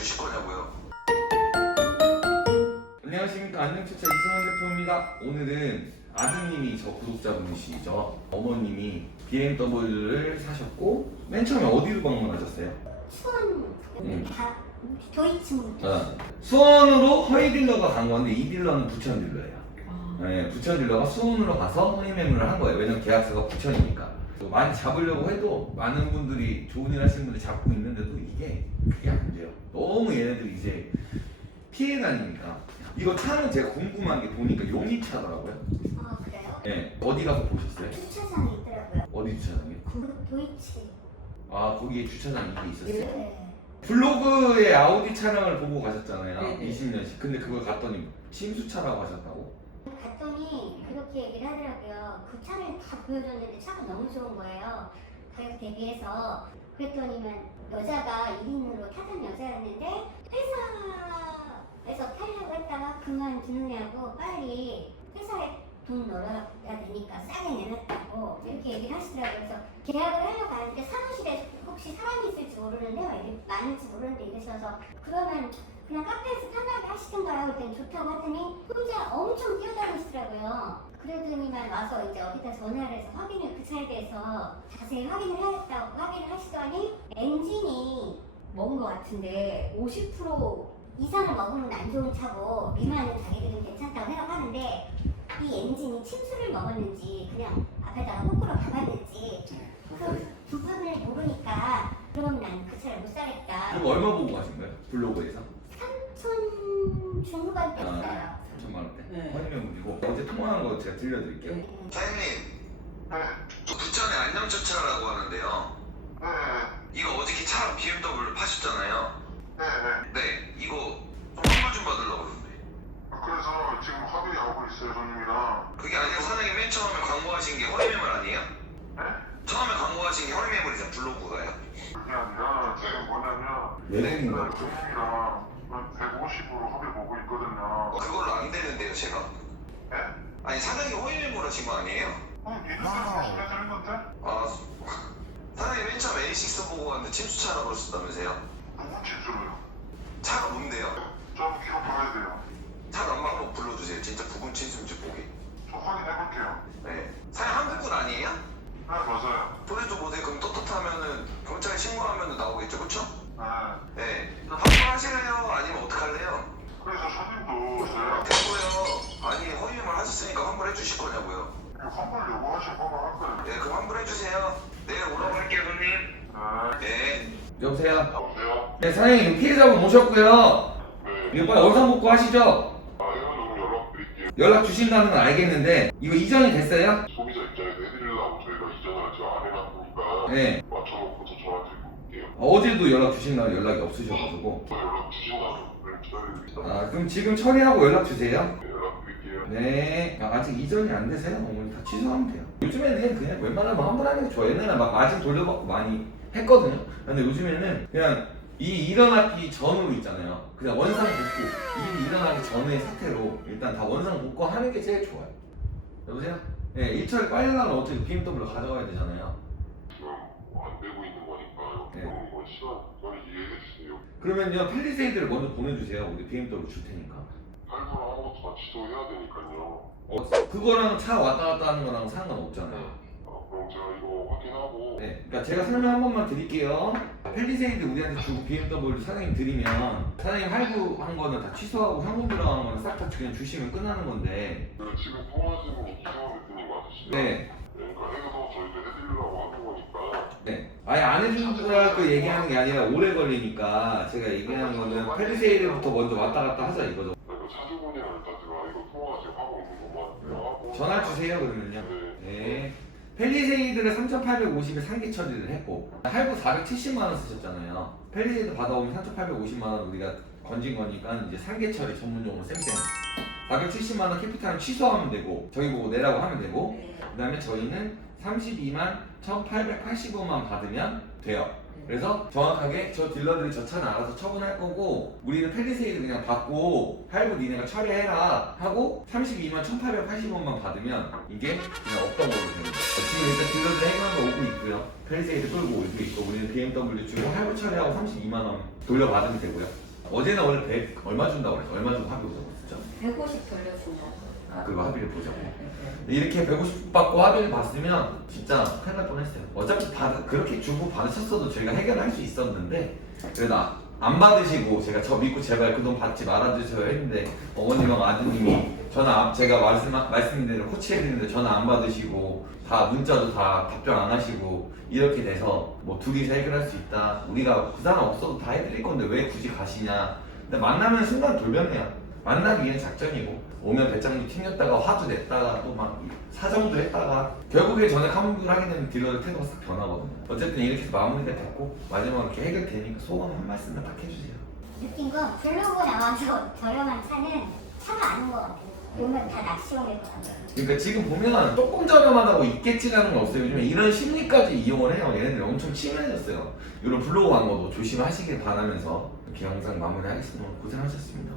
해주실 거냐고요? 안녕하십니까, 안녕차차 이승환 대표입니다. 오늘은 아드님이 저 구독자분이시죠. 어머님이 BMW를 사셨고 맨 처음에 어디로 방문하셨어요? 수원 다 도이층. 수원으로 허위 딜러가 간 건데 이 딜러는 부천 딜러예요. 네, 부천 딜러가 수원으로 가서 허위 매물을 한 거예요. 왜냐면 계약서가 부천이니까. 많이 잡으려고 해도 많은 분들이 좋은 일 하시는 분들이 잡고 있는데도 그게 안 돼요. 너무 얘네들이 이제 피해 다니니까. 이거 차는 제가 궁금한 게 보니까 용이차더라고요. 아 그래요? 네, 어디 가서 보셨어요? 주차장이 있더라고요. 어디 주차장이요? 도이치. 아, 거기에 주차장 이게 있었어요? 네. 블로그에 아우디 차량을 보고 가셨잖아요. 네네. 20년씩. 근데 그걸 갔더니 침수차라고 하셨다고? 갔더니 그렇게 얘기를 하더라고요. 그 차를 다 보여줬는데 차가 너무 좋은 거예요. 가격 대비해서. 그랬더니만 여자가 1인으로 타던 여자였는데 회사에서 타려고 했다가 그만두느냐고 빨리 회사에 돈 넣어야 되니까 싸게 내놨다고 이렇게 얘기를 하시더라고요. 그래서 계약을 하려고 하는데 사무실에 혹시 사람이 있을지 모르는데요. 이게 많을지 모르는데 이러셔서 그러면 그냥 카페에서 편하게 하시던가요? 그랬더니 좋다고 하더니 혼자 엄청 뛰어다니시더라고요. 그러더니만 와서 이제 어디다 전화를 해서 확인을 그 차에 대해서 자세히 확인을 해야겠다고 확인을 하시더니 엔진이 먹은 것 같은데 50% 이상을 먹으면 안 좋은 차고 미만은 자기들은 괜찮다고 생각하는데 이 엔진이 침수를 먹었는지 그냥 앞에다가 거꾸로 박았는지 그 부분을 모르니까 그러면 난 그 차를 못 사겠다. 그거 얼마 보고 가신 거예요? 블로그에서? 3천 중후반대 있어요. 3천만 원대. 네. 허위 매물이고 어제 통화한 거 제가 들려드릴게요. 사장님, 저 부천의 안녕차차라고 하는데요. 이거 어저께 차랑 BMW를 파셨잖아요. 네, 이거 좀 환불 좀 받으려고 그러는데. 그래서 지금 합의하고 있어요, 손님이랑. 그게 아니라 사장님 맨 처음에 광고하신 게 허위 매물 아니에요? 네? 처음에 광고하신 게 허위 매물이잖아, 블로그가요. 그게 아니라 지금 뭐냐면 외국인가? 손님이랑 150으로 합의 보고 있거든요. 그걸로 안 되는데요, 제가. 네? 아니, 사장님 허위 매물 하신 거 아니에요? 비슷해서 해드린 건데? 아, 사장님 맨 처음 A6 보고 갔는데 침수차라고 그러셨다면서요? 누구 집주로요? 차가 뭔데요? 좀 기록 봐야 돼요. 차 넘버 한번 불러주세요. 진짜 부분 침수인지 보게. 저 확인해볼게요. 네. 사장님 한국분 아니에요? 네, 맞아요. 보내줘 보세요. 그럼 떳떳하면은 경찰에 신고하면 나오겠죠, 그쵸? 네. 네. 환불하실래요? 아니면 어떡할래요? 그래서 손님도 제가 됐고요. 아니 허위 매물 하셨으니까 환불해 주실 거냐고요. 환불 요구하실 거면 할 거예요. 네, 그럼 환불해 주세요. 내일 오라고 할게요, 손님. 네. 네. 여보세요? 여보세요? 네, 사장님 피해자분 모셨고요. 네. 이거 빨리 얼상복구 하시죠? 이거 좀 연락드릴게요. 연락 주신다는 건 알겠는데 이거 이전이 됐어요? 소비자 입장에서 해드리려고 저희가 이전을 아직 안 해놨으니까 네. 맞춰놓고 저 전화 드리고 올게요. 어제도 연락 주신다는 연락이 없으셔가지고. 저 연락 주신다면 그럼 기다리고 있어요. 아, 그럼 지금 처리하고 연락 주세요. 네, 연락드릴게요. 네. 아직 이전이 안 되세요? 어머니 다 취소하면 돼요. 요즘에는 그냥 웬만하면 환불하는 게 좋아요. 옛날에 막 마진 돌려받고 많이 했거든요. 근데 요즘에는 그냥 이 일어나기 전으로 있잖아요. 그냥 원상 복구. 일이 일어나기 전의 사태로 일단 다 원상 복구하는 게 제일 좋아요. 여보세요? 네, 일처리 빨리 하려면 어차피 BMW 가져가야 되잖아요. 지금 안 되고 있는 거니까 네. 그럼 이번 시간 저희 이해해 주세요. 그러면요, 팰리세이드를 먼저 보내주세요. 우리 BMW 줄 테니까. 할부랑 아무것도 다 취소해야 되니까요. 그거랑 차 왔다 갔다 하는 거랑 상관없잖아요. 그럼 제가 이거 확인하고 네, 그러니까 제가 설명 한 번만 드릴게요. 팰리세이드 우리한테 주고 BMW 사장님 드리면 사장님 할부한 거는 다 취소하고 현금 들어가는 거는 싹 다 그냥 주시면 끝나는 건데. 그 지금 통화하시는 분이 이상한 대표님 맞으시죠? 네, 그러니까 해서 저희가 해드리려고 하는 거니까 네. 아예 안 해준다 그 얘기하는 게 아니라 오래 걸리니까 제가 얘기하는 거는 팰리세이드부터 먼저 왔다 갔다 하자 이거죠. 이거 차주분이랑 일단 제가 이거 통화 지금 하고 있는 것만 하고 전화 주세요 그러면요. 네. 네. 팰리세이드를 3,850에 상기 처리를 했고 할부 470만 원 쓰셨잖아요. 팰리세이드 받아오면 3,850만 원 우리가 건진 거니까 이제 상기 처리 전문용어로 쌤쌤 470만 원 캐피탈 취소하면 되고 저희 보고 내라고 하면 되고 그다음에 저희는 32만 1,885만 받으면 돼요. 그래서 정확하게 저 딜러들이 저 차는 알아서 처분할 거고 우리는 팰리세이드 그냥 받고 할부 니네가 처리해라 하고 32만 1,880원만 받으면 이게 그냥 없던 걸로 되는 거예요. 지금 일단 딜러들 해결하러 오고 있고요. 팰리세이드 끌고 오고 있고 우리는 BMW 주고 할부 처리하고 32만 원 돌려받으면 되고요. 어제는 원래 100 얼마 준다고 그랬죠? 얼마 주고 합의 보자고 했죠? 150 돌려준다. 그거 합의를 보자고. 이렇게 150 받고 합의를 봤으면 진짜 큰일 날 뻔했어요. 어차피 그렇게 주고 받으셨어도 저희가 해결할 수 있었는데 그래도 안 받으시고 제가 저 믿고 제발 그 돈 받지 말아주세요 했는데 어머님하고 아드님이 전화 제가 말씀드린 대로 코치해드리는데 전화 안 받으시고 다 문자도 다 답장 안 하시고 이렇게 돼서 뭐 둘이서 해결할 수 있다. 우리가 그 사람 없어도 다 해드릴 건데 왜 굳이 가시냐. 근데 만나면 순간 돌변해요. 만나기 위한 작전이고 오면 배짱도 튕겼다가 화도 냈다가 또 막 사정도 했다가 결국에 전액 환불을 하게 되면 딜러의 태도가 싹 변하거든요. 어쨌든 이렇게 해서 마무리가 됐고 마지막으로 이렇게 해결되니까 소감 한 말씀만 딱 해주세요. 느낀 건 부르고 나와서 저렴한 차는 차가 아닌 것 같아요. 오면 다 낚시용일 것 같아요. 그러니까 지금 보면 조금 저렴하다고 있겠지라는 건 없어요. 요즘에 이런 심리까지 이용을 해요. 얘네들이 엄청 치밀해졌어요. 이런 블로그 광고도 조심하시길 바라면서 이렇게 영상 마무리하겠습니다. 고생하셨습니다.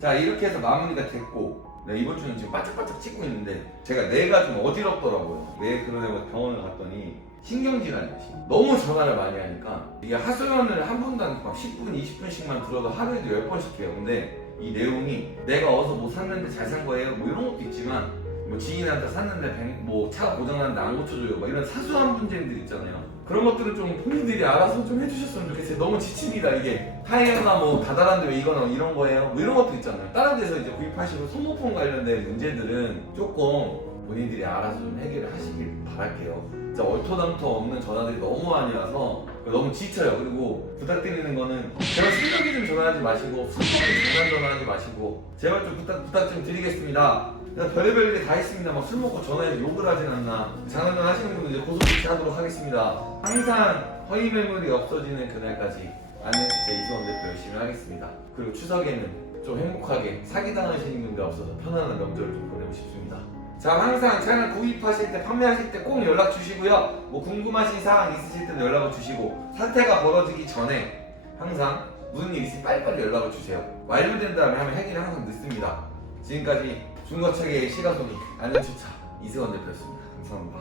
자 이렇게 해서 마무리가 됐고 네, 이번 주는 지금 바짝바짝 찍고 있는데 제가 뇌가 좀 어지럽더라고요. 뇌 그러려고 병원을 갔더니 신경질환이었어요. 너무 전화를 많이 하니까 이게 하소연을 한 번도 안 막 10분, 20분씩만 들어도 하루에도 10번씩 해요. 근데 이 내용이 내가 어디서 뭐 샀는데 잘 산 거예요 뭐 이런 것도 있지만 뭐 지인한테 샀는데 뭐 차가 고장났는데 안 고쳐줘요 뭐 이런 사소한 문제들 있잖아요. 그런 것들을 좀 본인들이 알아서 좀 해주셨으면 좋겠어요. 너무 지칩니다. 이게 타이어가 뭐 다달한데 왜 이거나 이런 거예요 뭐 이런 것도 있잖아요. 다른 데서 이제 구입하시고 소모품 관련된 문제들은 조금 본인들이 알아서 좀 해결을 하시길 바랄게요. 진짜 얼토당토 없는 전화들이 너무 많이 와서 너무 지쳐요. 그리고 부탁드리는 거는 제발 새벽에 좀 전화하지 마시고 술 먹고 중간 전화하지 마시고 제발 좀 부탁 좀 드리겠습니다. 별의별 일 다 했습니다. 막 술 먹고 전화해서 욕을 하진 않나. 장난감 하시는 분들 이제 고소 조치하도록 하겠습니다. 항상 허위 매물이 없어지는 그날까지 안녕진짜 이수원 대표 열심히 하겠습니다. 그리고 추석에는 좀 행복하게 사기당하시는 분들 없어서 편안한 명절을 좀 보내고 싶습니다. 자 항상 차량 구입하실 때 판매하실 때 꼭 연락 주시고요. 뭐 궁금하신 사항 있으실 때도 연락을 주시고 사태가 벌어지기 전에 항상 무슨 일 있으면 빨리빨리 연락을 주세요. 완료된 다음에 하면 해결이 항상 늦습니다. 지금까지 중고차계의 시가손이 안녕차차 이승원 대표였습니다. 감사합니다.